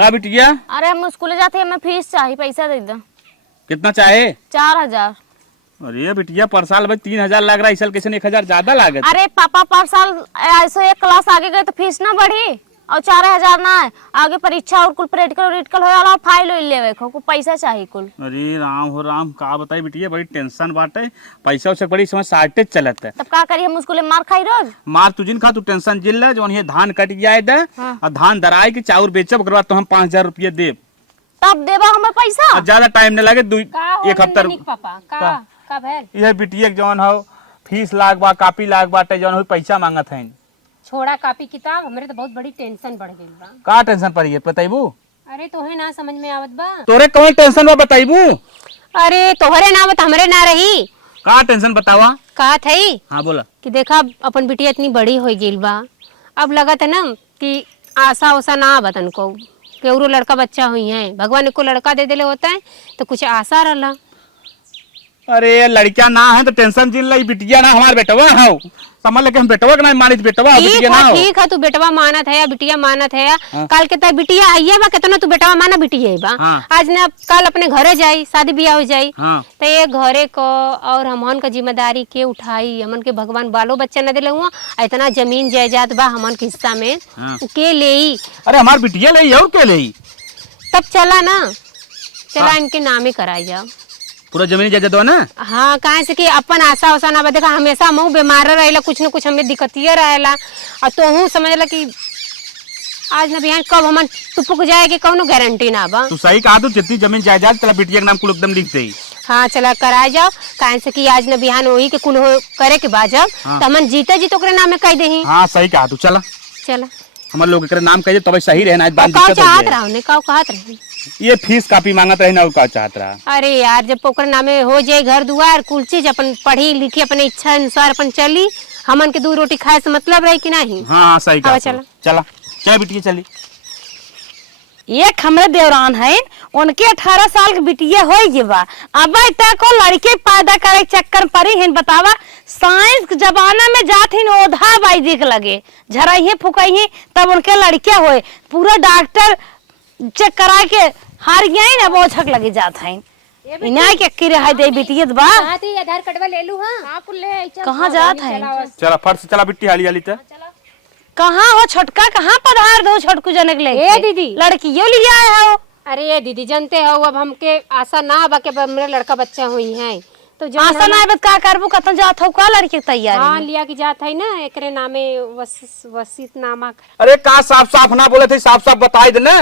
का बिटिया? अरे हम स्कूल जाते हैं, हमें फीस चाहिए, पैसा दे दो। कितना चाहे? 4000। अरे बिटिया पर साल भाई 3000 लग रहा है, इस साल कैसे 1000 ज्यादा लागत? अरे पापा पर साल ऐसे एक क्लास आगे गए तो फीस ना बढ़ी और 4000 ना है। आगे परीक्षा और कुल प्रैक्टिकल हो वाला फाइल लेवे को पैसा चाहिए कुल। अरे राम हो राम, का बताई बिटिया, बड़ी टेंशन बाटे, पैसा उसे बड़ी समय शार्टेज चलत है। तब का करिए, हम स्कूल में मार खाई रोज। मार तुझिन खा, तू टेंशन जिल ले, जो ये धान कट जाए दे और धान दराए के चाउर बेचब करवा तो हम 5000 रुपया देब, तब देवा हमें पैसा। ज्यादा टाइम न लगे, एक हफ्ता। पापा का भैल यह बिटिया जौन हो फीस लाग बा, कापी लाग बाटे, जौन हो पैसा मांगत है। छोड़ा कापी किताब, हमरे तो बहुत बड़ी टेंशन बढ़ गई बा। का टेंशन पड़ी है बताइबू? अरे तोहे ना समझ में आवत बा। तोरे कौन टेंशन बा बताइबू? अरे तोहरे ना आवत हमरे ना रही। का टेंशन बतावा? कहा थई हाँ बोला। कि देखा अपन बिटिया इतनी बड़ी हो गई बा, अब लगत है ना कि आशा उसा ना आवत उनको, केवरो लड़का बच्चा हुई है, भगवान को लड़का दे देले होता है तो कुछ आशा रहला। अरे लड़किया ना है तो टेंशन जिन लाई, बिटिया ना हमार बेटवा हो, समझ ले के हम बेटवा के ना मानित, बेटवा हो, बिटिया ना हो। ठीक है, तू बेटवा मानत है या बिटिया मानत है, कल के तक बिटिया आइए बा, कितना तू बेटवा माना बिटिया बा। आज ने कल अपने घरे जाई, शादी ब्याह हो जाई तो ये घरे को और हमन का जिम्मेदारी के उठाई, हमन के भगवान बालो बच्चा न दिले हुआ, इतना जमीन जायदाद बा हमन के हिस्सा में के लेई। अरे हमार बिटिया ले और के ले, तब चला ना, चला इनके नामे कराई जाओ पूरा जमीन जायदाद हो ना। हाँ, कहाँ से कि अपन आशा उसा ना देखा, हमेशा मुँह बीमार रहेला, कुछ न कुछ हमें दिक्कतिया रहेला, और तो समझ ला कि आज न बिहान कब हमन टुपक जाए कि कौनो गारंटी ना बा। तू सही कहा, तू जितनी जमीन जायदाद तेरा बिटिया के नाम कुल एकदम लिख दे। हाँ चला करा जाओ, कहाँ से कि आज न बिहान वही के कुल हो करे के बाद जब तो हमन जीते जी तो ओकरे नाम में कह दे। हाँ सही कहा तू, चला चला हमार लोग के नाम कह दे तब सही रहना। चाहत रहा ने का कहत रही, ये फीस कापी मांगत रहे ना, का चाहत रहा। अरे यार जब ओकरे नामे हो जाए घर दुआर कुल चीज, अपन पढ़ी लिखी अपने इच्छा अनुसार अपन चली, हमन के 2 रोटी खाए से मतलब रही कि नहीं। हाँ सही कहा, चला चला चाहे बिटिया चली। एक हमरे देवरान है, उनके 18 साल के बिटिया हो जेबा, अब तक को लड़के पैदा करे चक्कर पड़ी है। बतावा साइंस के जमाना में जाथिन ओधा बाई देख लगे झराइए फुकाइए तब उनके लड़के होए, पूरा डॉक्टर चेक करा के हार गया ना, वो छक लगे जात है। इना के किरे है दे बिटिया बा, आधार कार्डवा ले लू। हां आप ले कहां जात है? चला फट से चला बिट्टी हाली हाली। कहाँ हो छोटका, कहाँ पधार दो छोटकू जनक ले। ए दीदी लड़कियों ले आए हो? अरे ये दीदी जानते हो अब हमके आशा ना बा के मेरे लड़का बच्चा हुई है तो आशा ना बत का करबू, कतन जात हो का लड़के तैयार? हां लिया की जात है ना, एकरे नामे वसीयतनामा। अरे का साफ साफ ना बोले थे, साफ साफ बताई दे ना,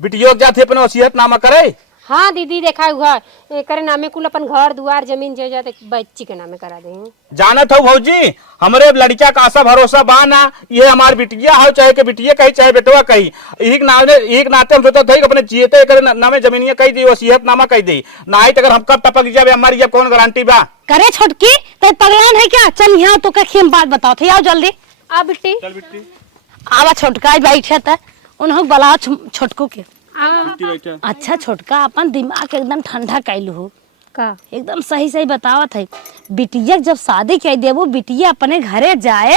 बिटियो जाते अपने वसीयतनामा करे। हाँ दीदी देखा हुआ, एकरे नामे कुल अपन घर दुआर जमीन जायदाद बच्ची के नामे करा दे। जानत हो भौजी, हमरे लड़किया का आशा भरोसा बा ना, ये हमार बिटिया हो, चाहे के बिटिया कही चाहे बेटवा कही, एक नाते हम सोचते थे अपने जीते एकरे नामे जमीनिया कही दी, वसीयतनामा कही दी ना, अगर हम कब टपक जाए हमारी जब कौन गारंटी बा? करे छोटकी तो पगलान है क्या? चल यहाँ तो कखी बात बताओ थे, आओ जल्दी आ बिट्टी। चल बिट्टी आवा, छोटका बैठे थे उन्होंने बला छोटकू के। बिट्टी अच्छा छोटका अपन दिमाग एकदम ठंडा कैलू हो का, एकदम सही सही बतावत है। बिटिया जब शादी कह देबो, बिटिया अपने घरे जाए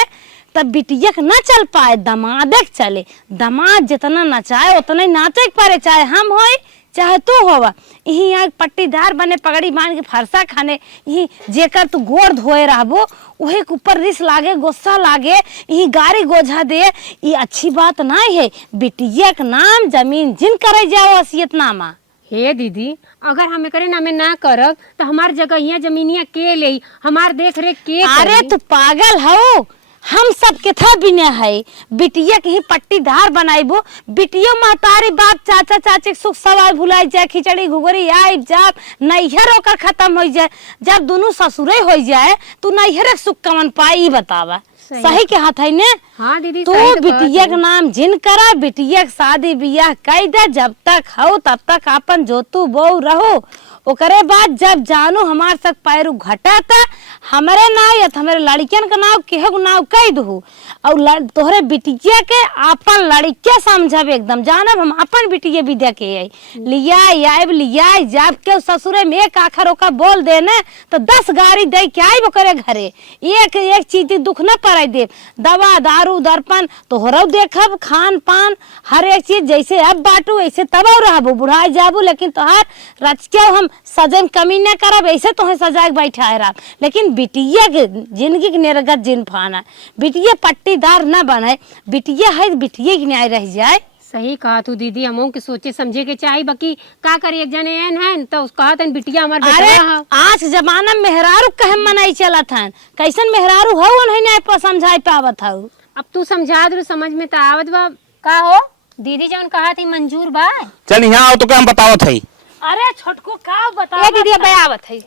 तब बिटिया के न चल पाए, दमादे चले। दमाद जितना नचाए उतना ही नाचे पारे, चाहे हम होए चाहे तू होवा। यही यहाँ पट्टीदार बने पगड़ी बांध के फरसा खाने, यही जेकर तू गोड़ धोए रहबो वही के ऊपर रिस लागे, गुस्सा लागे, यही गाड़ी गोझा दे, ये अच्छी बात नहीं है। बिटिया के नाम जमीन जिन करे जाओ वसीयतनामा। हे दीदी अगर हम एकरे नामे ना करब तो हमार जगह यहाँ जमीनिया के ले, हमार देख रेख के अरे करी? तू पागल हो, हम सब के था बिना है, बिटिया के ही पट्टीदार बनाइबो। बिटियो महतारी बाप चाचा चाची सुख सवाल भुलाई जाए, खिचड़ी घुगरी आई जब नैहर होकर खत्म हो जाए, जब दोनों ससुरे हो जाए तू नैहर सुख कमन पाई, बतावा सही के हाथ है ने? हाँ दीदी तू बिटिया के नाम जिन करा, बिटिया के शादी बियाह कई दे, जब तक हो तब तक अपन जोतू बहू रहो, ओकरे बाद जब जानो हमार तक पैरू घटाता हमारे नाव या हमारे लड़कियन का नाव केहू नाव कह दू, और तोहरे बिटिया के अपन लड़किया समझब एकदम, जानब हम अपन बिटिया विद्या के आई लिया आयब लिया जब के ससुरे में एक आखर ओका बोल देने तो 10 गाड़ी दे के आयब ओकरे घरे, एक एक चीज दुख न पड़े। कराई दे, दवा दारू दर्पण तोहरो देखब, खान पान हर एक चीज जैसे अब बाटू ऐसे तब रहबू, बुढ़ाई जाबू, लेकिन तोहार रच के हम सजन कमी न करब, ऐसे तोहे सजाए बैठाए रह। लेकिन बिटिया के जिंदगी के निर्गत जिन फाना, बिटिया पट्टीदार न बने, बिटिया है बिटिया के न्याय रह जाए। सही कहा तू दीदी, हमों के सोचे समझे के चाहिए, बाकी का करी एक जने एन है तो उस कहा तन बिटिया हमार अरे बेटा है। आज जमाना में मेहरारू कहे मनाई चलत हन, कैसन मेहरारू हो नहीं नहीं समझाई पावत हो। अब तू समझा दे समझ में तो आवत बा। का हो दीदी जौन कहा थी मंजूर बा? चल यहाँ आओ तो क्या हम बतावत है। अरे छोटको का बता ए दीदी अब आवत है।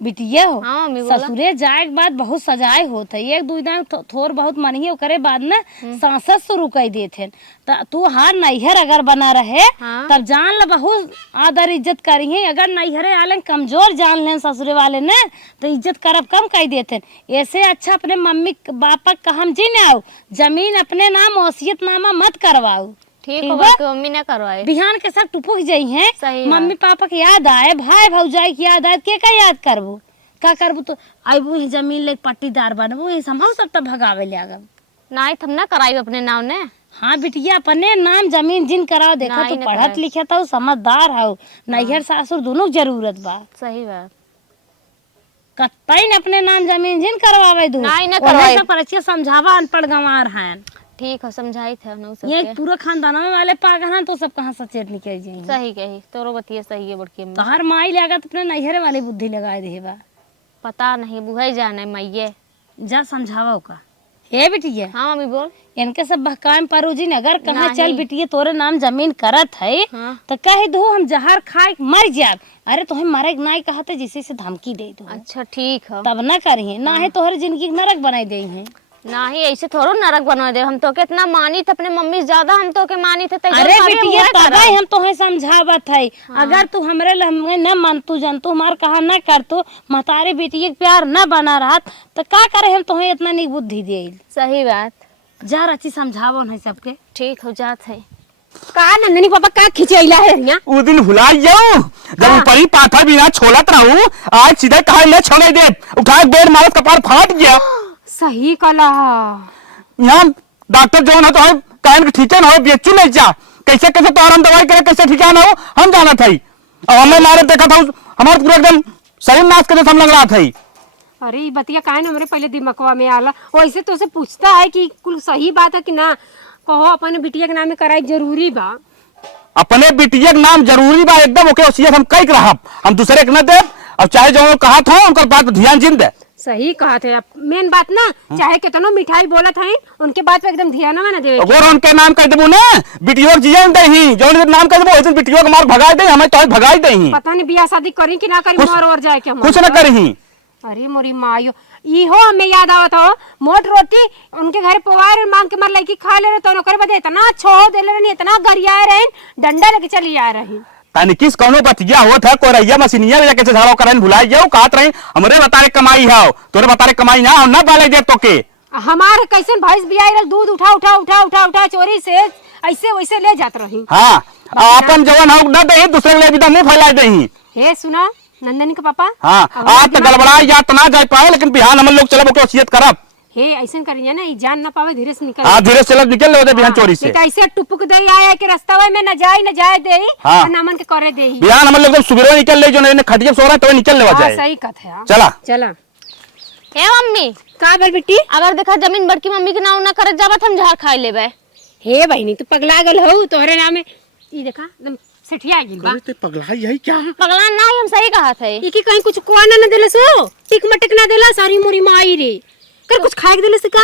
बिटिया हो, हाँ, मम्मी बोला। ससुरे जाए के बाद बहुत सजाए होत है, एक दो दिन थोड़ बहुत मनिए करे बाद में सांसद शुरू कर देते हैं। तू हार नैहर अगर बना रहे हाँ। तब जान ल बहुत आदर इज्जत करी है, अगर नैहरे आले कमजोर जान ले ससुरे वाले ने तो इज्जत करब कम कर देते। ऐसे अच्छा अपने मम्मी बापा का हम जी न आओ, जमीन अपने नाम वसीयत नामा मत करवाओ। ठीक ठीक हो बा? बा मम्मी ना करवाए। बिहान के सब टुपुक जाई हैं, सही बात। मम्मी पापा के याद आए, भाई भौजाई की याद आए, के का याद करबू, का करबू तो आईबू ही जमीन ले पट्टीदार बनबू ही संभव सब तब भगावे ले आगब। नहीं हम ना कराई अपने नाम ने। हाँ बिटिया अपने नाम जमीन जिन कराओ, देखा नहीं तू न पढ़त कराए। लिखत हो, समझदार हो, नैहर सासुर दोनों जरूरत बा, सही बात। कतई न अपने नाम जमीन जिन करवावे दू। नहीं न ओहे करवाए। सब पर अच्छे समझावा, अनपढ़ गंवार हैं, ठीक हो समझाई थे हम सब ये के। पूरा खानदान वाले पागल हैं, तो सब कहाँ सचेत निकल जाएंगे। सही कही तोरो बतिया सही है बड़की अम्मी। तोहर माई लागत अपने नैहरे वाली बुद्धि लगाए दे बा, पता नहीं बुझाई जाने मैये। जा समझावा का। हे बिटिया, हाँ मम्मी बोल। इनके सब बहकाम परोजी ने अगर कहा नहीं। चल बिटिया तोरे नाम जमीन करत है हाँ। तो कह दो हम जहर खाए के मर जाब। अरे तुम्हें मरे के नहीं कहते, जिसे से धमकी दे दो, अच्छा ठीक है। तब न करिए, ना है तोहरे जिंदगी के नरक बनाई दे हैं। नहीं ऐसे थोड़ो नरक बनवा दे, हम तो के इतना मानी थे अपने मम्मी से ज्यादा हम तो के मानी थे। अरे बिटिया तबाई हम तुम्हें समझावत है, अगर तू हमरे लम्हे न मन तू जंतु हमार कहा न कर तो महतारी बिटिया के प्यार न बना रहत तो का करे, हम तुम्हें इतना नहीं बुद्धि दे। सही बात। जा रची समझावो नहीं सबके। ठीक हो जात है। का नंदनी पापा का खिंचैला है यहाँ? उस दिन भुला जाऊं जब ऊपरी पाथा बिना छोलत रहूं, आज सीधे कहा ले छोड़े दे, उठा के बेड मारत कपार फाट गया। सही कला। यहाँ डॉक्टर जो ना तो कहन ठीक है ना हो, बेचू नहीं जा, कैसे कैसे तो आराम दवाई करे, कैसे ठीक है ना हो, हम जाना था। और हमें मारे देखा था हमारा पूरा एकदम शरीर नाश करे हम लग रहा था। अरे ये बतिया काहे ना मेरे पहले दिमागवा में आला, वैसे तो उसे पूछता है कि कुल सही बात है कि ना, कहो अपने बिटिया के नाम में कराई जरूरी बा। अपने बिटिया के नाम जरूरी बा एकदम, ओके वसीयत हम कई रहा, हम दूसरे के न दे, और चाहे जो कहा था उनका बात पर ध्यान जिन दे। सही कहा थे। मेन बात ना, चाहे कितनो मिठाई बोला था उनके बात पे एकदम ध्यान में ना दे। अगर उनके नाम कर देबू ना, बिटियो के जियन दे ही, जो नाम कर देबू वैसे बिटियो के मार भगाई दे, हमें तो भगाई दे ही। पता नहीं बियाह शादी करी कि ना करी, मोर और जाए के हम कुछ न करही। अरे मोरी मायो, इहो हमें याद आवत हो, मोट रोटी उनके घर पवार मांग के मार लड़की खा ले रहे तो नौकर बदे इतना छोड़ दे रहे, इतना गरिया रहे, डंडा लेके चली आ रही। तानी किस कौनो बतिया हो था, कोई रैया मशीनिया में जाके झाड़ो करन भुलाई जाओ, कहत रही हमरे बतारे कमाई हाओ, तोरे बतारे कमाई ना हो, ना बाले दे तो के। हमार कैसन भैंस बियाई दूध उठा उठा उठा उठा उठा चोरी से ऐसे वैसे ले जात रही। हाँ अपन जवन हो न दे, दूसरे के लिए भी मुंह फैला दे ही। हे सुना नंदनी के पापा, हाँ आप तो गड़बड़ा या तो ना जा पाए, लेकिन बिहान हम लोग चलब ओके वसीयत करब। हे ऐसा करिए ना, जान ना पावे धीरे से निकल। हाँ धीरे से निकल ले बिहान चोरी से। ऐसे टुपुक दे आया कि रास्ता में न जाए दे, हाँ। नामन के करे दे। बिहान हम लोग सुबह निकल ले, जो नहीं खटिया सो रहा है तो निकल ले जाए। सही कथा है। चला चला। हे मम्मी, का बोल बेटी? अगर देखा जमीन बड़की मम्मी के नाम ना करत जाबत हम झाड़ खाई लेबे। हे बहनी तू पगला गल हो, तोहरे नाम में ई देखा एकदम सेठिया गेल बा। ते पगला यही क्या पगला ना हम सही कहा थे। ई की कहीं कुछ कोना न देले सो, टिक मटक ना देला, सारी मोरी माई रे कर कुछ खाए के देले से का?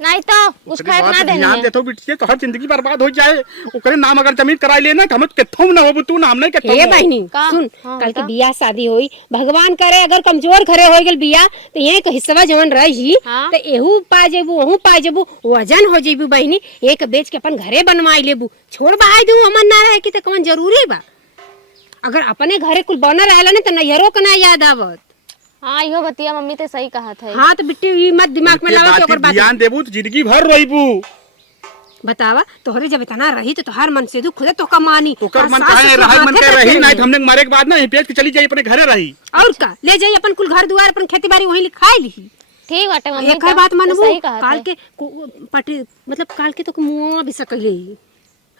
नहीं तो कुछ खाए ना देने ध्यान देतो बिटिया, तो हर जिंदगी बर्बाद हो जाए, ओकरे नाम अगर जमीन कराई लेना हम केथो ना हो, तू नाम नहीं केथो। हे बहनी सुन, कल के बियाह शादी होई, भगवान करे अगर कमजोर घरे हो गेल बियाह तो ये के हिस्सा जवन रही तो एहू पा जेबू, ओहू पा जेबू, वजन हो जेबू बहनी, एक बेच के अपन घरे बनवाई लेबू, छोड़ बहाई दू हमन ना रहे कि त कवन जरूरी बा। अगर अपने घरे कुल बना रहला ने त नैहरो के ना याद आवत। हाँ इहो बतिया मम्मी ते सही कहा थे। हाँ तो बिट्टी ई मत दिमाग में लावा कि ओकर बात ध्यान देबू तो जिंदगी भर रहीबू। बतावा तोहरे जब इतना रही तो तोहार मन से दू खुदे तो कमानी, ओकर मन काहे रही, मन के रही नहीं हमने मारे के बाद ना पेट के चली जाई अपने घरे रही। और का ले जाई अपन कुल घर दुआर अपन खेती बाड़ी वही खाई ली। ठीक बाटे मम्मी एक बात मानबू सही कहा काल के पटी मतलब काल के तो मुंह भी सकले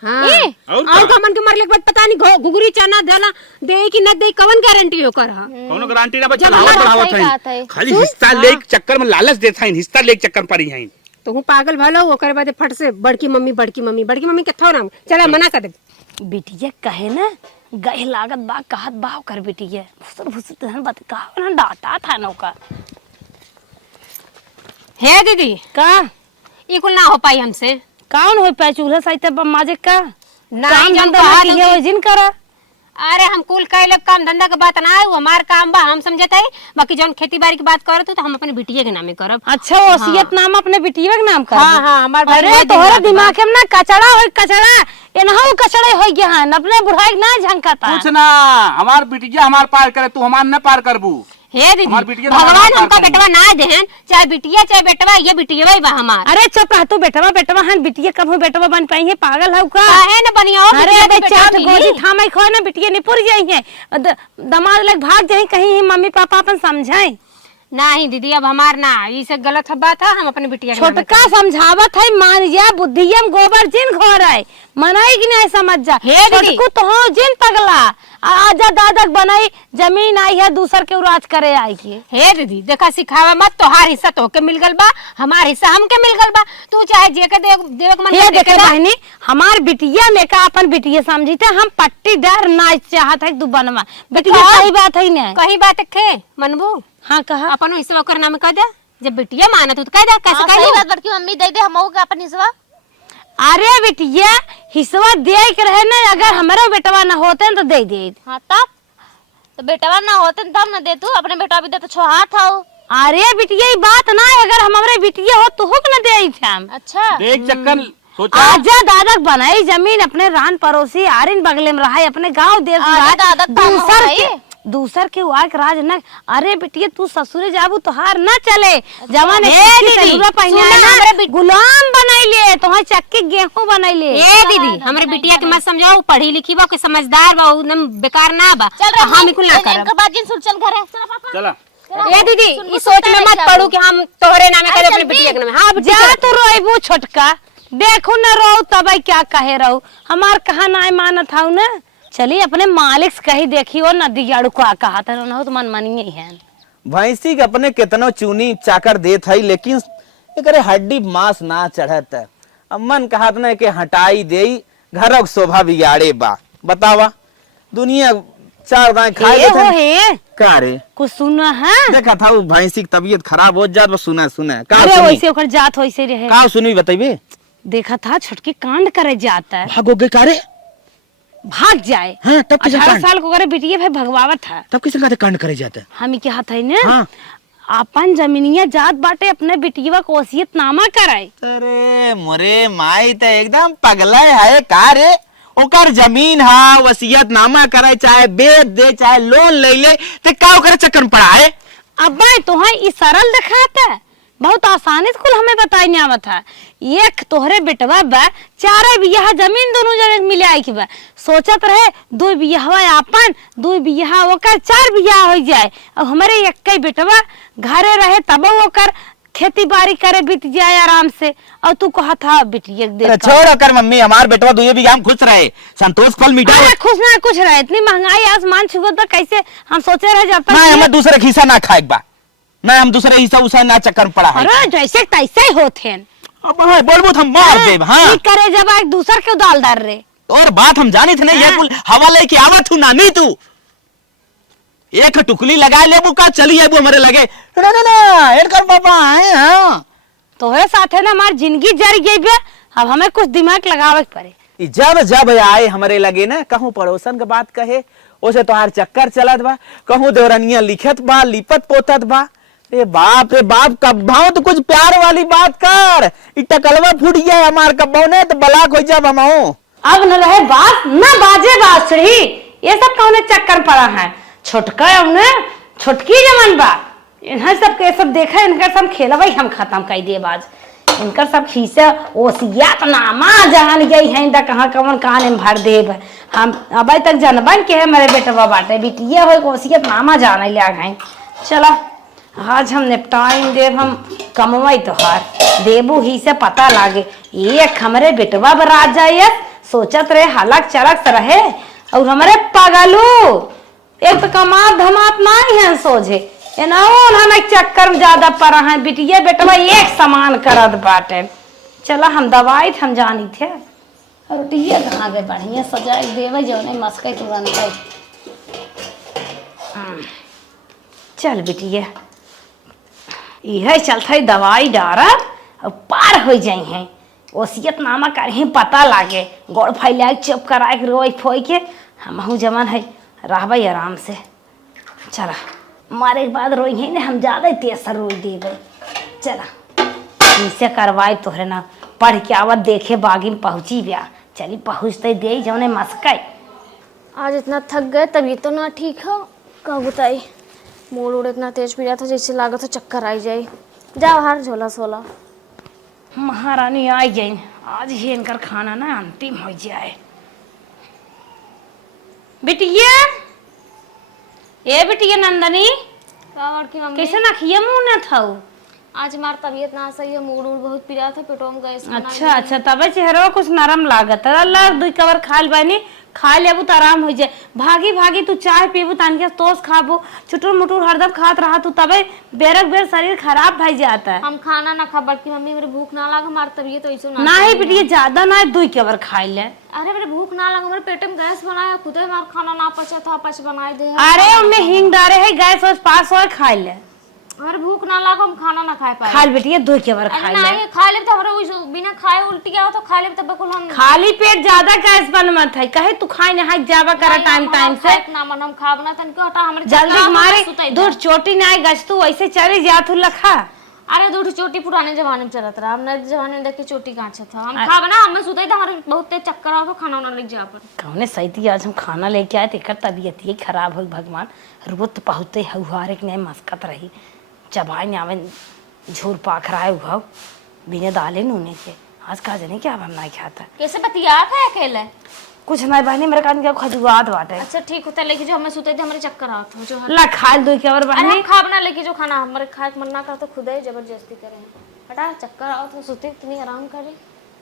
हां और का मन के मरले के बाद पता नहीं घुघरी चना देला दे कि न दे कवन गारंटी ओकर हां कोनो गारंटी ना बच्चा बढ़ावत है खाली हिस्सा ले के चक्कर में लालच देत है हिस्सा ले के चक्कर पड़ी है तो हूं पागल भलो ओकर बाद फट से बड़की मम्मी के थो नाम चला मना कर दे बिटिया कहे ना गए लागत बा कहत बा कर बिटिया भुसर भुसर तहन बात कहा ना डांटा था नौका हे दीदी का ई कुल ना हो पाई हमसे कौन हो पाए चूल्हा साइते माजे का नहीं, काम जब धंधा कहा की तो है वो जिन करा अरे हम कुल कैले काम धंधा के बात ना है वो हमार काम बा हम समझत है बाकी जौन खेती बाड़ी की बात करत तो हम अपने बिटिया के नामे करब अच्छा वसीयत नाम अपने बिटिया के नाम कर हाँ हाँ हमार भाई अरे तोहरा दिमाग में ना कचड़ा हो कचड़ा एनहु कचड़े हो गया है अपने बुढ़ाई ना झंकाता कुछ ना हमार बिटिया हमार पार करे तू हमार न पार करबू हे दीदी हमार बिटिया भगवान हमका बेटवा ना देहन चाहे बिटिया चाहे बेटवा ये बिटिया बा हमार अरे चुप रह तू बेटवा हन बिटिया कब हो बेटवा बन पाई है पागल है का काहे न बनिया हो अरे बिटिया बे के बेटवा चाट मिली। गोजी थामे खो ना बिटिया निपुर जाई है दमाद लग भाग जाई कहीं मम्मी पापा अपन समझाई नहीं दीदी अब हमार ना ई से गलत बात है हम अपने बिटिया के नामे छोटका समझावत है मान जा बुद्धियम गोबर जिन घोर है मनाई कि नहीं समझ जा हे दीदी। छोटकू तो हो जिन पगला आजा दादक बनाई जमीन आई है दूसर के राज करे आई की हे दीदी देखा सिखावा मत तोहार हिस्सा तोके मिल गल बा हमार हिस्सा हमके मिल गल बा तू चाहे जे के देवे के मन ये करे देखे देके दा। बहनी हमार बिटिया में का अपन बिटिया समझीते हम पट्टीदार नाच चाहत है तू बनवा बिटिया हाँ। सही बात है ना कही बात खे मनबू हाँ कहा अपन हिस्सा ओकर नाम कह दे जब बिटिया मानत तो कह दे कैसे सही कही बात बड़की मम्मी दे दे हमहू का अपन हिस्सा अरे बिटिया हिस्सा दे के रहे ना अगर हमारा बेटवा ना होते तो दे दे हां तब तो बेटवा ना होते तब ना दे तू अपने बेटवा भी दे तो छोहार था अरे बिटिया ये बात ना है अगर हमारे बिटिया हो तो हुक न दे हम अच्छा देख चक्कर सोचा आजा दादक बनाई जमीन अपने रान पड़ोसी आरिन बगले में रहा अपने गांव देश आजा दादक काम हो रही है। दूसर के वाक राज न अरे बिटिया तू ससुरे जाबू तोहार न चले जवान पहने ना गुलाम बनाइले तोहार चक्की गेहूं बनाइले ए दीदी हमरे बिटिया के मत समझाओ पढ़ी लिखी बा के समझदार बा एकदम बेकार ना बा चल हम इकुल ना करब इनका बात जिन सुन चल घर है चल पापा चला ए दीदी ई सोच में मत पड़ू कि हम तोहरे नामे करे अपने बिटिया के नामे हां जा तो रोइबू छोटका देखो न रो तब क्या कहे रहू हमार कहा ना मानत हूं ना चलिए अपने मालिक से कही देखियो नदी गाड़ू का कहा था ना तो मन मानिए है भैंसी के अपने कितनो चूनी चाकर देत है लेकिन एकरे हड्डी मांस ना चढ़त है अब मन कहत ना के हटाई देई घरक शोभा बिगाड़े बा बतावा दुनिया चार दाएं खाए हो हे का रे कुछ सुना है देखा था वो भैंसी की तबीयत खराब हो जात बस सुना का अरे सुनी वैसे ओकर जात वैसे रहे का सुनी बताइबे देखा था छोटकी कांड करे जाता है भागो गए का रे भाग जाए हाँ, तब कैसे 18 कांड? साल को करे बिटिया भाई भगवावत था तब किसे कहते कांड करे जाता है हम क्या हाथ है ना हाँ। अपन जमीनिया जात बाटे अपने बिटिया को वसीयत नामा कराए अरे मोरे माई तो एकदम पगला है का रे ओकर जमीन हा वसीयत नामा करे चाहे बेच दे चाहे लोन ले ले ते का ओकर चक्कर में पड़ा है अब तोहे ई सरल दिखाता है बहुत आसानी से कुल हमें बताई नहीं आवत है एक तोहरे बेटवा बा चारे बियाह जमीन दोनों जगह मिले आई के बा सोचत रहे 2 बियाहवा अपन 2 बियाह ओकर 4 बियाह हो जाए अब हमारे एक बेटवा घरे रहे तब ओकर खेती बाड़ी करे बीत जाए आराम से और तू कहा था बिटिया दे छोड़ कर मम्मी हमार बेटवा दुए भी हम खुश रहे संतोष फल मीठा अरे खुश ना कुछ रहे इतनी महंगाई आसमान छुगो तो कैसे हम सोचे रहे जब ना हम तक दूसरे हिस्सा ना खाए बा ना हम दूसरे हिस्सा उसा ना चक्कर में पड़ा है अरे जैसे तैसे ही होते हैं अब हां बोलबो हम मार देब हां ठीक करे जब एक दूसर के दाल डाल रहे और बात हम जानी थे ना ये कुल हवा लेके आवत हूं ना नहीं तू एक टुकली लगा लेबू का चली आबू हमारे लगे ना ना ना एडकर पापा आए हां तोहरे साथ है ना हमारी जिंदगी जर गई बे अब हमें कुछ दिमाग लगावे के पड़े जब जब आए हमारे लगे ना कहूं पड़ोसन के बात कहे ओसे तोहार चक्कर चलत बा कहूं देवरनिया लिखत बा लिपत पोतत बा रे बाप कब भाव तो कुछ प्यार वाली बात कर इतना कलवा फूट गया हमार कब्बो ने तो बलाक हो जाब हमहू अब न रहे बात न बाजे बांसुरी ये सब कौन चक्कर पड़ा है छोटका हमने छोटकी जमन बा इन्हें सब के सब देखा इनकर सब खेलवाई हम खत्म कर दिए बाज इनकर सब खीसे ओसियात नामा जान गई है इंदा कहां कवन कान में भर देब हम अबे तक जनबन के है मेरे बेटवा बाटे बिटिया होय ओसियत नामा जान ले आ गए चला आज हम निपटाइन देव हम कमवाई तोहार देबू ही से पता लागे एक हमरे बेटवा बरात जाए सोचत रहे हलक चलक रहे और हमरे पगलू एक तो कमात धमात नहीं है सोझे चक्कर में ज्यादा पड़ा है बिटिया बेटवा एक समान करत बाटे। चला हम दवाई हम जानी थे रोटिया कहाँ गए बढ़िया सजाए देवे जो नहीं मस्के तुरंत चल बिटिया यह चलते दवाई डारा और पार हो जाई है ओसियत नामा करे पता लागे गोड़ फैला चुप करा के रोई फोई के हम जमन है रहबे आराम से। चला मारे के बाद रोई है ना हम ज्यादा तेसर रोई देवे। चला इसे करवाए तोहरे ना पढ़ के आवत देखे बागी में पहुंची ब्या चली पहुंचते दे जौने मस्काई। आज इतना थक गए तभी तो ना ठीक हो का बताई मूड उड़ इतना तेज पी रहा था जैसे लागत तो चक्कर आई जाए। जा बाहर झोला सोला। महारानी आई जाए आज ही इनकर खाना ना अंतिम हो जाए। बिटिया ए बिटिया नंदनी की मम्मी कैसे ना खिया मुंह न थाऊ आज हमारी तबीयत ना सही है मूड उड़ बहुत पी रहा था पेटों में गैस अच्छा अच्छा तब चेहरा कुछ नरम लागत है अल्लाह दुई कवर खाल बानी खा लेबू तो आराम हो जाए। भागी भागी तू चाय पीबू तानके तोस खाबू चुटुर मुटुर हरदम खात रहा तू तबे बेरक बेर शरीर खराब भाई जाता है। हम खाना ना खा बल्कि मम्मी मेरी भूख ना लगा हमारी तबीयत तो ऐसे ना ही बिटिया ज्यादा ना दुई कवर खाई ले। अरे मेरे भूख ना लगा मेरे पेट में गैस बनाया खुद ही हमारा खाना ना पचा था पच बनाए दे। अरे उनमें हिंग डारे है गैस वैस पास हो खाई ले। हमारे भूख ना लगा हम खाना ना खा पाए। खाल बिटिया दुई कवर खाई ले। नहीं खा ले तो हमारे बिना खाए उल्टी आओ तो खा ले तब बिल्कुल हम खाली पेट ज्यादा गैस बन मत है कहे तू खाई ना हाथ जावा करा टाइम टाइम से ना मन हम खा बना तन के हटा हमारे जल्दी मारे दूध चोटी ना गज तू वैसे चले जा तू लखा। अरे दूध चोटी पुराने जमाने में चलत रहा हम नए जमाने में देखे चोटी कांचा था हम खा बना हमें सुते थे हमारे बहुत तेज चक्कर आओ तो खाना ना लग जा पर कौने सही थी आज हम खाना लेके आए तेकर तबीयत ये खराब हो भगवान रोत पहुँचते हउहार एक नए मस्कत रही चबाई ने आवे झूर पाख रहा है उभाव बिना दाले नूने के आज कहा जाने क्या हम नहीं खाता कैसे बतिया था अकेले कुछ नहीं बहनी मेरे कान क्या खजुआत बाटे। अच्छा ठीक होता लेके जो हमें सुते थे हमारे चक्कर आते हो जो ला खाल दो क्या और अरे बहनी हम खा बना लेके जो खाना हमारे खाए मन ना करता खुद ही जबरदस्ती करे हटा चक्कर आओ तो सुते इतनी आराम करे।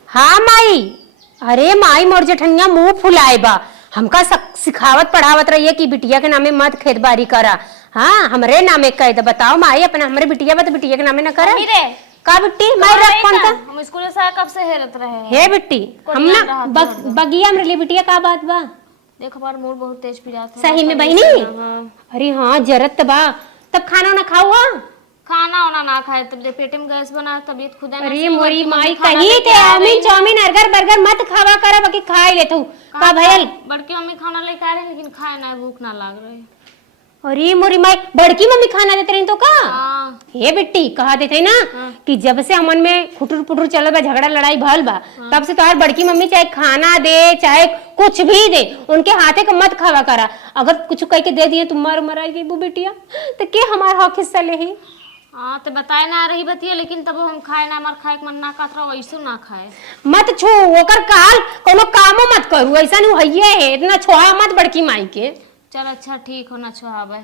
हाँ माई अरे माई मोर जेठनिया मुंह फुलाए बा हमका सिखावत पढ़ावत रही है कि बिटिया के नामे मत खेत बारी करा। हाँ हमरे नामे कह दे बताओ माई अपना हमरे बिटिया बा तो बिटिया के नामे ना करा का बिट्टी माई रख कौन था हम स्कूल से कब से हेरत रहे हे बिट्टी हम ना बगिया हमरे लिए बिटिया का बात बा देखो हमारा मूड बहुत तेज पी रहा था सही में बहनी। अरे हाँ जरूरत बा तब खाना ना खाओ। हाँ खाना वाना ना खाए तब पेट में गैस बना तबीयत खुद अरे मोरी माई कही थे चाउमीन अर्गर बर्गर मत खावा करा बाकी खाए ले तू का भयल बड़की मम्मी खाना लेके आ रहे लेकिन खाए ना भूख ना लग रही। अरे मोरी माई बड़की मम्मी खाना देते रही तो का ये बिट्टी कहा देते ना कि जब से हमन में खुटुर पुटुर चल बा झगड़ा लड़ाई भल बा तब से तुम्हारी बड़की मम्मी चाहे खाना दे चाहे कुछ भी दे उनके हाथे का मत खावा करा। अगर कुछ कह के दे दिए तुम मार मराई गई वो बिटिया तो के हमारा हक हिस्सा ले ही। हाँ तो बताए ना रही बतिया लेकिन तब हम खाए ना हमार खाए के मन ना कात रहा वैसे ना खाए मत छू ओकर काल कोनो कामो मत करू ऐसा नहीं है इतना छोहा मत बड़की माई के। चल अच्छा ठीक हो ना छुआवे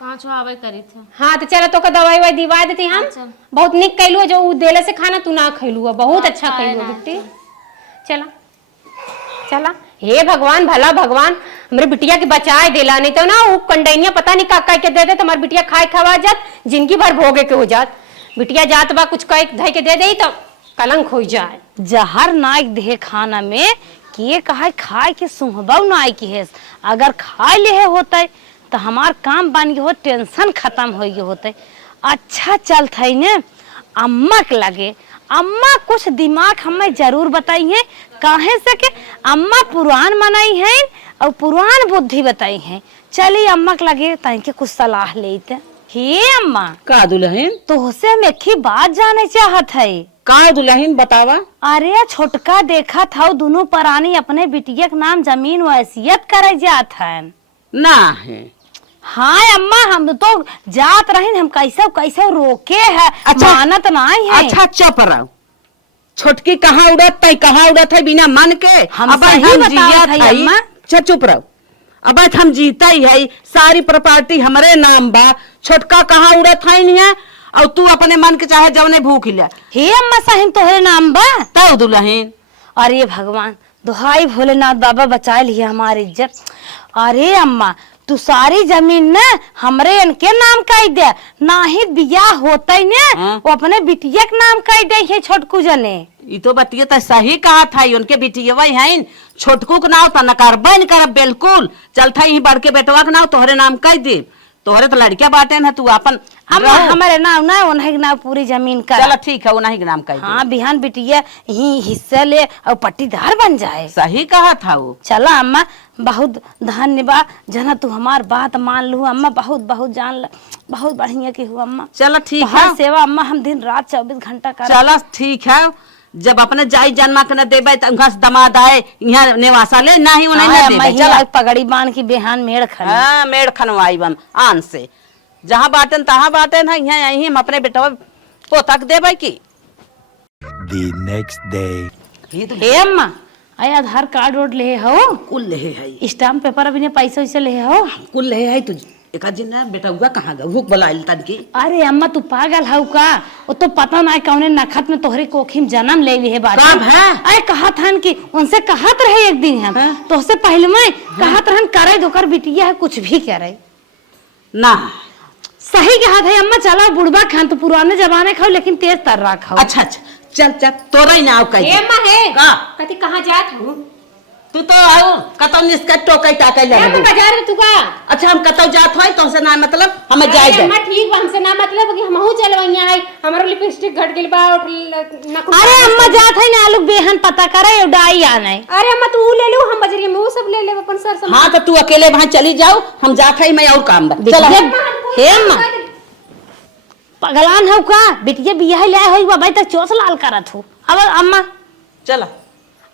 कहाँ छुआवे करी थे। हाँ तो चलो तो का दवाई वाई दिवा देते हम चल। बहुत निक कैलू जो देले से खाना तू ना खैलू बहुत अच्छा कैलू बिट्टी। चला चला हे भगवान भला भगवान हमरे बिटिया के बचाए देला नहीं तो ना वो कंडैनिया पता नहीं का के दे दे तुम्हारी बिटिया खाए खवा जात जिंदगी भर भोगे के हो जात बिटिया जात बा कुछ कह धय के दे दे तो कलंक हो जाए। जहर नाइक दे खाना में किए कहा खाए के सुहबव नाई की है अगर खाए ले होते तो हमार काम बन गए हो टेंशन खत्म हो गए होते। अच्छा चलता है ने अम्मा के लगे अम्मा कुछ दिमाग हमें जरूर बताई है काहे से के अम्मा पुरान मनाई है और पुरान बुद्धि बताई है। चलिए अम्मा के लगे ताई के कुछ सलाह लेते। हे अम्मा का दुल्हन तोहसे हम एक ही बात जाने चाहत है। का दुल्हन बतावा। अरे छोटका देखा था दोनों परानी अपने बिटिया के नाम जमीन वसीयत करे जात है ना है। हाँ अम्मा हम तो जात रहे हम कैसे कैसे रोके है अच्छा, मानत नहीं है। अच्छा चुप रहो छोटकी कहाँ उड़त है बिना मन के हम सही बतावत है अम्मा। चुप रहो अब हम जीता ही है, सारी प्रॉपर्टी हमारे नाम बा, छोटका कहाँ उड़त है नहीं है, और तू अपने मन के चाहे जवने भूख ले। हे अम्मा साहिन तोहरे नाम बा। तब दुल्हन अरे भगवान, दुहाई भोलेनाथ बाबा बचा लिए हमारी इज्जत। अरे अम्मा तू सारी जमीन न हमरे इनके नाम कह दे, ना ही बियाह होता ही ने वो अपने बिटिया के नाम कह दे है छोटकू जने। ये तो बतिया तो सही कहा था, उनके बिटिया वही है, छोटकू के नाव तो न करबे न करब बिल्कुल, चलता ही बड़के बेटवा के नाव तोहरे नाम कह दे, तोहरे तो लड़किया बाटे न, तू अपन अम्मा हमारे नाम ना उन्हें के नाम पूरी जमीन का। चलो ठीक है, उन्हीं के नाम कह दे। हाँ बिहान बिटिया ही हिस्से ले और पट्टीदार बन जाए। सही कहा था वो। चला अम्मा बहुत धन्यवाद जना तू हमार बात मान लू अम्मा, बहुत बहुत जान ल, बहुत बढ़िया की हूँ अम्मा। चलो ठीक हर है, सेवा अम्मा हम दिन रात 24 घंटा कर। चलो ठीक है, जब अपने जाई जन्मा के न देबे तो उनका दमाद आए यहाँ निवासा ले, ना ही उन्हें न देबे। चला पगड़ी बांध की बेहान मेड़ खन। हाँ मेड़ खनवाई बम आन से, जहाँ बाटन तहाँ बाटन है, यहाँ यहीं हम अपने बेटवा पोता के देबे की। The next day. हे अम्मा आय आधार कार्ड वोट ले हो, कुल ले है, स्टाम्प पेपर अभी ने पैसे वैसे ले हो। कुल ले है, तू एक दिन ना बेटा हुआ कहाँ गया, रुक बुला तन की। अरे अम्मा तू पागल हौ का, वो तो पता ना कौने नखत में तोहरे कोखिम जन्म ले ली है बात। कब है? अरे कहा था कि उनसे कहत रहे एक दिन हम तो उससे पहले में कहत रहन करे धोकर बिटिया है कुछ भी करे ना। सही कहा था अम्मा, चला बुढ़बा खान तो पुराने जमाने खाओ लेकिन तेज तर्रा खाओ। अच्छा अच्छा चल चल, तोरा ही ना आओ कहीं। ए मां है का कति कहां जात हूं? तू तो आओ कतो निस्का टोकै टाकै ले। मैं बाजार में तू का। अच्छा हम कतो जात होय तो से ना मतलब हमें जाय दे। अम्मा ठीक बा, हमसे ना मतलब कि हमहू चलवइया है, हमरो लिपस्टिक घट गेल बा और नकुल। अरे अम्मा जात है ना आलू बेहन पता करे उडाई आने। अरे अम्मा तू ले लो, हम बजरिया में वो सब ले ले अपन सर सामान। हां तो तू अकेले वहां चली जाओ, हम जात है, मैं और काम बा। चल हे अम्मा पगलान हो का, बिटिया बियाह ले होई बाबा तक चोस लाल करत हो। अब अम्मा चला।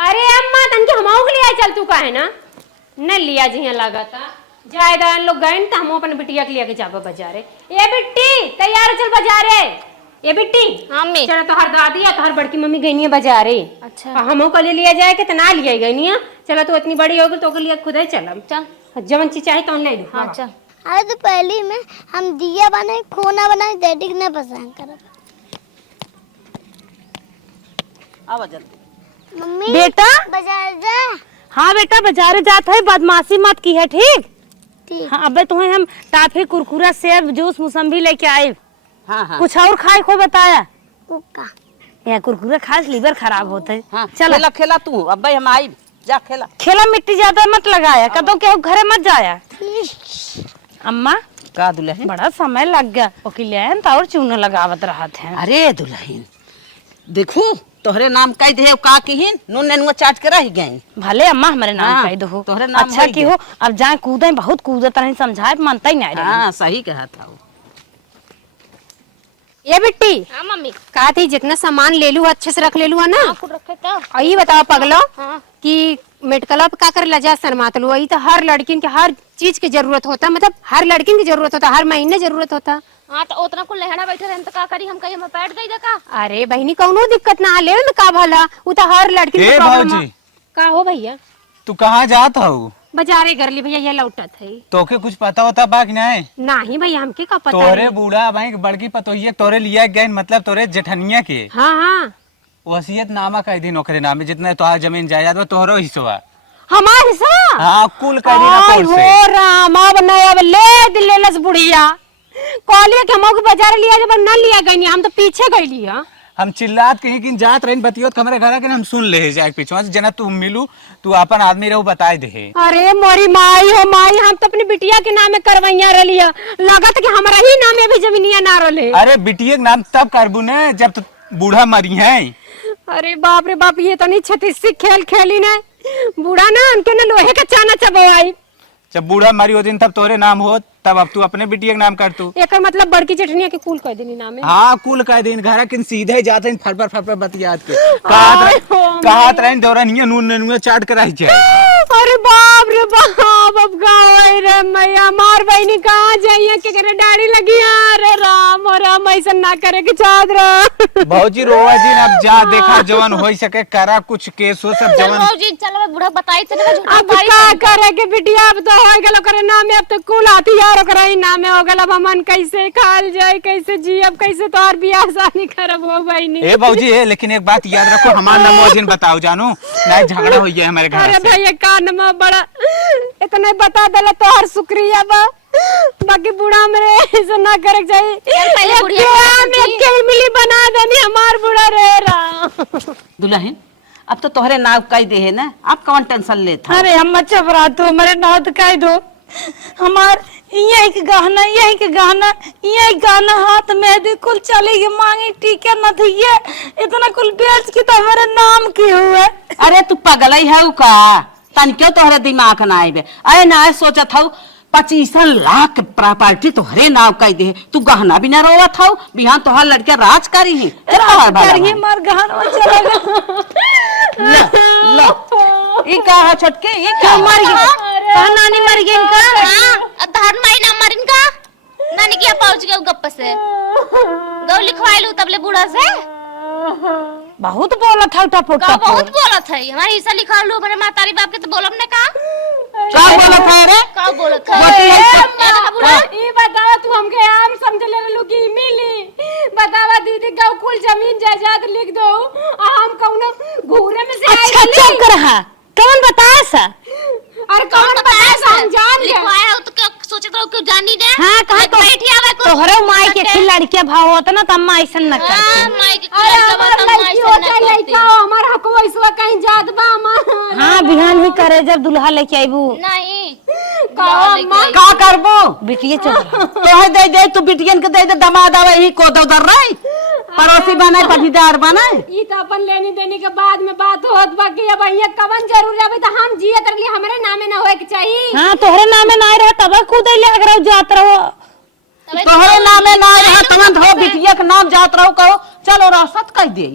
अरे अम्मा तन के हमहू के लिए चल तू का है ना, न लिया जिया लागता जायदा लोग गए त हम अपन बिटिया के लिए के जाबा बाजारे। ए बिट्टी तैयार चल बाजारे। ए बिट्टी मम्मी चलो तोहर दादी या तोहर बड़की मम्मी गईनी बाजारे। अच्छा हमहू के लिए लिया जाए के तना लिया गईनी। चलो तू इतनी बड़ी हो गई तो के लिए खुद ही चलम। चल जवन चीज चाहे तो ले दो। हाँ चल। अरे तो पहले में हम दिया बनाए खोना बनाए डैडी ने पसंद करा। आवा जल्दी। मम्मी बेटा बाजार जा। हाँ बेटा बाजारे जात है, बदमाशी मत की है ठीक। ठीक। हाँ अबे तुम्हें हम टाफी कुरकुरा सेब जूस मौसम्बी लेके आए। हां हां कुछ और खाए को बताया कुक्का यहाँ कुरकुरा खास लीवर खराब होता है। हां चलो खेला खेला तू, अब भाई हम आई जा खेला। खेला मिट्टी ज्यादा मत लगाया, कदों के घरे मत जाया। अम्मा का दुल्हन? बड़ा समय लग गया ओकिलियन और चूना लगावत रहा थे। अरे दुल्हन देखू तोहरे नाम कह दे का किहिन नून नेनुआ चाट के रह गई। भले अम्मा हमारे नाम हाँ, कह दो तोहरे नाम अच्छा होई की गया। हो, अब जाए कूदे बहुत कूदत नहीं समझाए मानता ही नहीं रही। हां सही कहा था वो। ये बिट्टी हाँ मम्मी कहा थी जितना सामान ले लू अच्छे से रख ले लू है ना। कुछ रखे का। और ये बताओ पगलो हाँ। कि मेडिकल का कर लजा शर्मात लो, ये तो हर लड़किन के हर चीज की जरूरत होता, मतलब हर लड़किन की जरूरत होता, हर महीने जरूरत होता। हाँ तो उतना कुल लहड़ा बैठे रहन तो का करी, हम कहीं हम बैठ गई का। अरे बहनी कौनो दिक्कत ना ले में का भला, वो तो हर लड़किन की प्रॉब्लम। का हो भैया? तू कहाँ जात हो? बाजारे कर ली भैया, ये लौटत है। तोके कुछ पता होता बा कि नहीं? नहीं भैया हमके का पता तोरे है। बूढ़ा भाई बड़की पतोहिया तोरे लिया गए, मतलब तोरे जेठनिया के हाँ हाँ वसीयत नामा कह दी नौकरी नामे, जितना तोहार जमीन जायदाद बा तोहरो हिस्सा। हमार हिस्सा। हाँ कुल कह दी ना आय तोर से। हो राम, अब नहीं अब ले दिलेलस बुढ़िया कॉलिया के हमो के बाजार लिया जब न लिया गई, हम तो पीछे गई लिया। हम चिल्लात कहीं कि जात रही बतियोत हमारे घर के हम सुन ले जाए पीछे जना तू मिलू तू अपन आदमी रहू बताए दे। अरे मोरी माई हो माई, हम तो अपनी बिटिया के नाम में करवैया रलिया, लगत कि हमरा ही नाम में भी जमीनिया ना रले। अरे बिटिया के नाम तब करबू ने जब तो बूढ़ा मरी है। अरे बाप रे बाप, ये तो नहीं छत्तीसी खेल खेली ने, बूढ़ा ना उनके ना लोहे का चाना चबवाई। जब बूढ़ा मरी हो दिन तब तोरे नाम हो, तब अब तू अपने बिटिया के नाम कर तू। एक मतलब बड़की चटनिया के कुल कह देनी नाम है। हाँ कुल कह दिन घर के सीधे जाते फटफट फटफट बतियात के कहत रहे दौरानिया नून नेनुआ चाट के रह जाए। अरे बाप रे बाप, अब का होई रे मैया, मार बहनी कहाँ जाइए के करे डाड़ी लगी। अरे राम और राम, ऐसा ना करे के चादर। भौजी रोवा जी अब जा, देखा जवन हो सके करा, कुछ केस हो सब जवन। जी चलो बूढ़ा बताई चले अब का करे के बिटिया, अब तो हो गेलो करे नाम, अब तो कुल आती यार ओकरा ही नाम हो गेल। अब हमन कैसे खाल जाए, कैसे जी, अब कैसे तोहर बियाह शादी खराब हो बहनी। ए भौजी है, लेकिन एक बात याद रखो, हमारा नाम जिन बताओ जानू, नहीं झगड़ा हो जाए हमारे घर अरे से। भैया कान में बड़ा इतना बता देला तोहर शुक्रिया बा, बाकी बूढ़ा मेरे ऐसा ना करे चाहिए। पहले बुढ़िया मिली बना देनी हमार बूढ़ा रे राम। दुल्हन अब तो तोहरे नाव कह दे है ना, अब कौन टेंशन लेता। अरे हम चबरा तो हमारे नाव तो कह दो, हमार यही के गहना, यही के गहना, यही गहना हाथ में कुल चलेगी, मांगी टीके न थी, ये इतना कुल बेच के तो हमारे नाम के हुए। अरे तू पगलई है का, तन क्यों तोहरे दिमाग ना आए। अरे ना सोचत हूँ 25 लाख के प्रॉपर्टी तोहरे नाव कह दे, तू गहना भी ना रोवत हूँ, बिहान तोहर लड़के राज करी ही। मार गहना चलेगा। ई का है छोटके, ई क्या मर गई नानी, मर गई इनका। धर माई ना मर इनका, नानी क्या पहुंच गए गप्प से, गौ लिखवाई लू तबले बूढ़ा से। बहुत बोलत है टपोट का बहुत बोलत है, हमारी हिस्सा लिखा लू, हमारे मातारी बाप के तो बोलब ने का बोलत है रे, का बोलत है। ये बतावा तू हमके आम समझ ले लू की मिली, बतावा दीदी गौ कुल जमीन जायदाद लिख दो, हम कौनो घूरे में से अच्छा चुप कर, कौन बताया सा? अरे कौन बताया सा, हम जान लिखवाया हो तो क्या सोचत रहो कि जानी दे। हाँ कहा तो बैठी आवे को तोहरे माई के खिल लड़के भाव होता ना, तम्मा ऐसा न करते। माई के अरे हमार लड़की होता है, लड़का हमार हक वैसवा कहीं जात बा हमार। हाँ बिहान ही करे जब दुल्हा लेके आईबू। नहीं का करबो बिटिया चुप तोहे दे दे, तू बिटियन के दे दे, दमाद आवे ही को दो दर रही, पड़ोसी बनाए पटीदार बनाए। ई तो अपन लेनी देनी के बाद में बात होत बाकी, अब ये कवन जरूरी है, तो हम जियत रही हमारे नामे ना होए के चाहिए। हाँ तोहरे नामे ना रहे तब खुद ले अगर जात रहो, तोहरे नामे ना रहा तुरंत हो बिटिया के नाम जात रहो, कहो चलो रासत कह दे,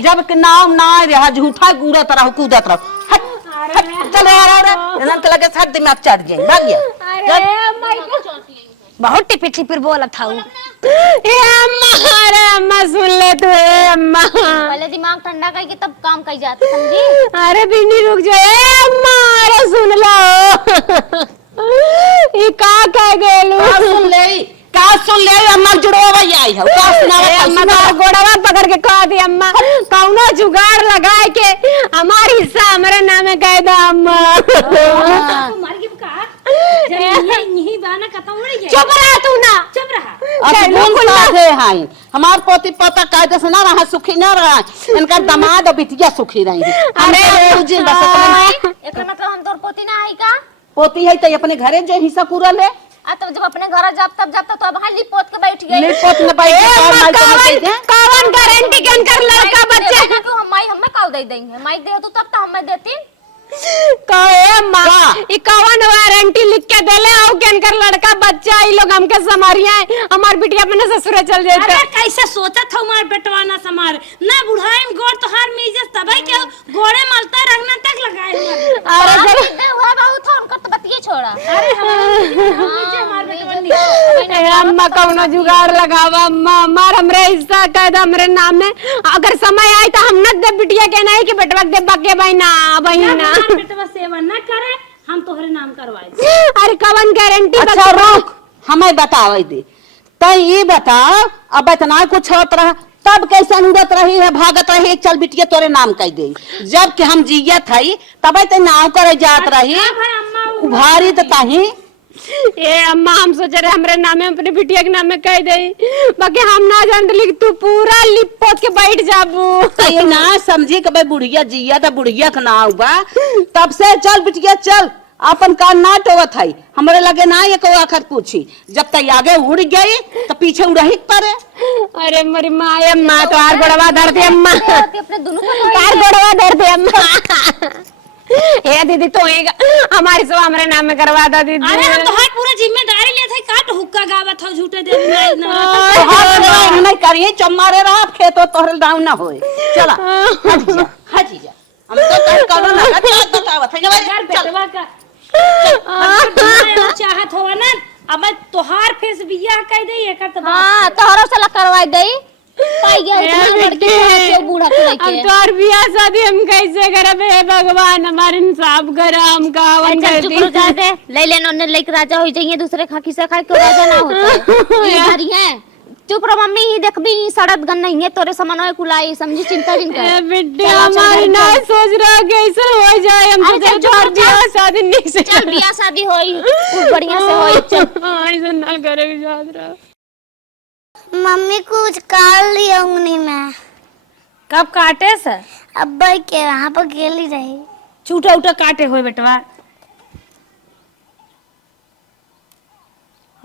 जब के नाम ना रहा झूठा गुरत रहो कूदत रहो। चले यार लगे साथ दिमाग चढ़ गई, भाग गया। बहुत टिपी टिपी बोलत था। ए अम्मा, अरे अम्मा सुन ले तू, ए अम्मा पहले दिमाग ठंडा करके तब काम कर जाते, समझी। अरे बिन्नी रुक जा, ए अम्मा अरे सुन लो, ये का कह गेलू, का सुन ले अम्मा जुड़वा आई है, का सुनावे अम्मा तो गोड़वा पकड़ के कह दी, अम्मा कौनो जुगाड़ लगाए के हमार हिस्सा हमारे नामे कह दो अम्मा। चुप रहा तू ना, चुप रहा। हमार पोती पोता कायदे से ना रहा, सुखी ना रहा, इनका दामाद और बिटिया सुखी रही। अरे एकर मतलब हम तोर पोती ना है का? पोती है तो अपने घरे जो हिस्सा पूरा ले, तब जब अपने घर जाब तब तो अब हां लिपोत के बैठ गई। लिपोत में बैठ के कौन गारंटी के कर लड़का बच्चे तू हम माई हमें काल दे देंगे, माई दे तू तब तो हमें देती। कहे अम्मा ई कौन वारंटी लिख के देले हो के इनकर लड़का बच्चा ई लोग हमके समरिया हमार बिटिया अपने ससुर चल जाए। अरे कैसे सोचा था हमार बेटवा ना समार ना बुढ़ाइन गोड़ तो हार मीजस तबई के गोड़े मलता रंगना तक लगाए हमार। अरे दे हुआ बहुत था उनका तो बतिए छोड़ा। अरे हमार बेटवा अम्मा कौनो जुगाड़ लगावा अम्मा, हमार हमरे हिस्सा कह दे हमरे नाम में, अगर समय आए तो हम न दे बिटिया के नहीं कि बेटवा दे बाके बहिना बहिना बेटवा सेवा न करे हम तोहरे नाम करवाए। अरे कवन गारंटी। अच्छा रुक हमें बताओ दे, तो ये बताओ अब इतना कुछ होत रहा तब कैसे अनुगत रही है, भागत रही चल बिटिया तोरे नाम कह दे, जब कि हम जियत हई तब ते नाम करे जात रही उभारी तो ताही। ए अम्मा हम सोच रहे हमरे नामे अपने बिटिया के नामे कह दे, बाकी हम ना जानते लिख तू पूरा लिपोत के बैठ जाबू। तो ये ना समझी कि भाई बुढ़िया जिया तो बुढ़िया का नाम बा, तब से चल बिटिया चल अपन कान ना टोवत है, हमरे लगे ना ये को आखिर पूछी, जब तक आगे उड़ गई तो पीछे उड़ही पड़े। अरे मेरी माँ अम्मा तो आर गोड़वा धर दे अम्मा, अपने दोनों को आर गोड़वा धर दे अम्मा। ए दीदी तो हमारी सब हमारे नाम में करवा दा दीदी। अरे हम तो पूरा जिम्मेदारी लेते हैं, काट हुक्का गावत हो झूठे दे नहीं करिए चम्मारे रहा खेतो तोहरे दाव ना होए। चला हट जा हम तो कहीं करो ना बात बतावत है यार बेटवा का चल चाहत होवा ना अब तोहार फेस बियाह कह दे एकर त हाँ तोहरा से करवाई दई पाई गया उतना लड़की के बूढ़ा के अब लेके तो और बियाह शादी हम कैसे करब हे भगवान हमारे इंसाफ कर हम कावन कर चुप दी रहो जा दे ले लेनो ने लेके राजा हो जाइए दूसरे खाकी से खाए के राजा ना होता ये धरी है चुप रहो मम्मी ही देखबी सड़त गन नहीं है तोरे समान है कुलाई समझी चिंता जिन कर बेटे हमारे ना सोच रहा कैसे हो जाए हम तो जोर बियाह शादी नहीं से चल बियाह शादी होई खूब बढ़िया से होई चल ऐसा ना करेगा याद रहा मम्मी कुछ काट लिया उंगली में कब काटे से अब्बा के वहाँ पर गेली रही छूटा उटा काटे होए बेटवा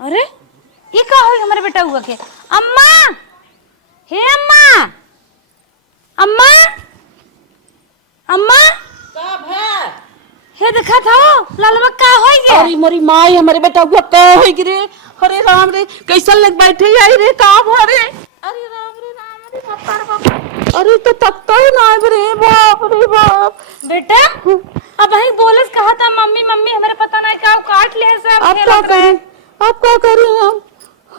अरे ये का होई हमारे बेटा हुआ के अम्मा हे अम्मा अम्मा अम्मा कब है हे देखा था लालवा का होई गे अरे मोरी माई हमारे बेटा हुआ का है गिरे अरे राम रे कैसन लग बैठे आई रे का भरे अरे राम रे बाप अरे तो तकता ही ना रे बाप बेटा अब भाई बोलस कहा था मम्मी मम्मी हमारे पता नहीं का काट ले से अब क्या करें हम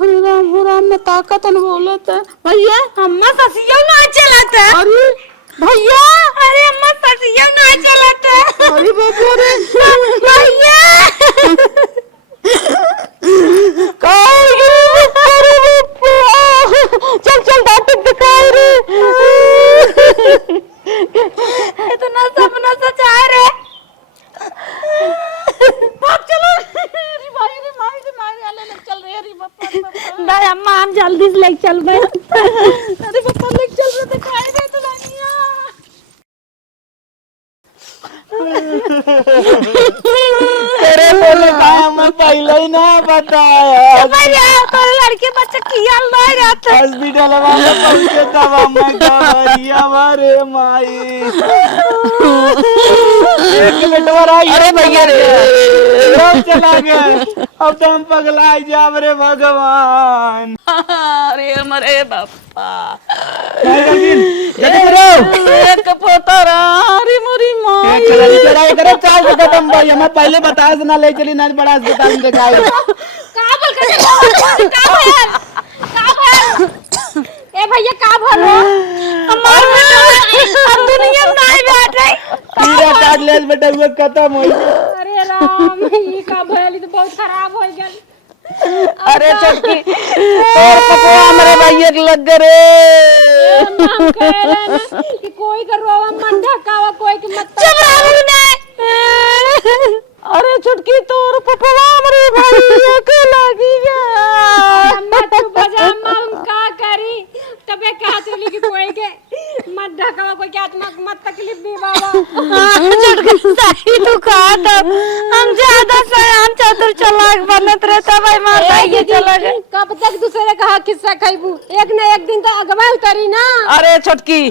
अरे राम में ताकत न बोलत है भैया अम्मा ससिया ना चलाता अरे भैया अरे अम्मा ससिया ना चलाता अरे बाबा रे भैया चल डॉक्टर दिखाओ रे इतना सपना सचा रे बाप चलो रे माई ले चल रे अरे बाप भाई अम्मा हम जल्दी से ले चल भाई अरे बाप ले चल रे दिखाई दे तो लानिया तेरे बोले कहा मैं पहले ही ना बताया भैया तो लड़के बच्चे किया नहीं रहते हॉस्पिटल वाले पहुंचे तब अम्मा का हमारे माई एक मिनट और आई अरे भैया रे चला गया अब तो हम पगला जा रे भगवान अरे हमारे बापा जल्दी करो एक पोतरा अरे मोरी माई चला इधर चाल से खत्म भाई हमें पहले बता देना ले चली ना बड़ा अस्पताल में दिखाए का बोल कर का भर ए भैया का भर हमार बेटा अब दुनिया में नहीं बैठ रही पूरा काट ले बेटा हुआ खत्म हो अरे राम ये का भैली तो बहुत खराब हो गया अरे छोटकी और पपुआ हमारे भैया के लग गए रे हम कह रहे हैं कि कोई का रोवा मन ढकावा कोई की मत चुप रहो नहीं अरे छुटकी तोर पपुआ हमारे भैया के लगी गया अम्मा तू बजा अम्मा हम का करी तबे कहते ली कि कोई के मत ढकावा कोई के आत्मा को मत तकलीफ दी बाबा सही तू कहा तब हम ज्यादा सयान चतुर चालाक बनत रहता भाई माता ये चला गए कब तक दूसरे का किस्सा कहबू एक न एक दिन तो अगवा उतरी ना अरे छोटकी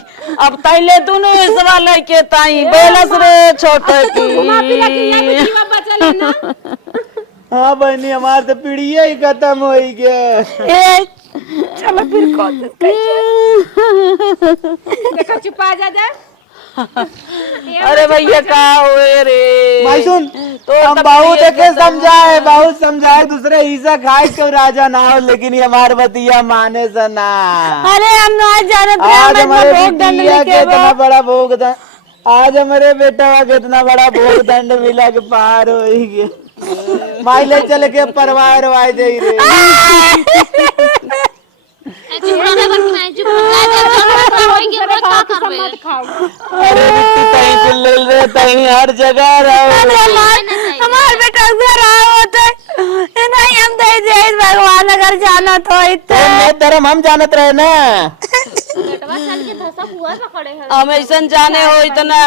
अब तैले दोनों हिस्सा लेके ताई बेलस रे छोटकी घुमा फिरा के ना जीवा बचल ना हाँ बहनी हमारे तो पीढ़िया ही खत्म हो गया चलो फिर कोशिश देखो छुपा जा अरे भैया का हुए रे भाई सुन तो हम बहुत के समझाए बहुत समझाए दूसरे हिस्सा खाए क्यों राजा ना हो लेकिन ये हमारे बतिया माने से ना अरे हम ना जानत आज हमारे बिटिया के इतना बड़ा भोग दंड आज हमारे बेटा का इतना बड़ा भोग दंड मिला के पार हो गया माई ले चल के परवार वाई दे रे चुप रहो ना बन चुप रहो होएंगे और का करबे अरे बिट्टी तई कुल्ल रे तई हर जगह रहो हमार बेटा घर आओ तो नहीं हम दे दे भगवान अगर जाना तो इतने मैं धर्म हम जानत रहे ना बेटवा चल के धसा हुआ पकड़े है हम ऐसा जाने हो इतना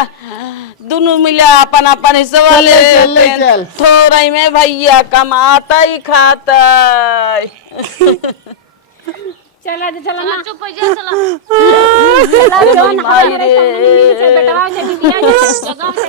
दोनों मिला अपन अपन हिस्सा वाले चल थोड़ा में भैया कमाता ही खाता चला चला ना चुप हो जा चला जवान हमारे सामने से बेटवा के बिटिया जगह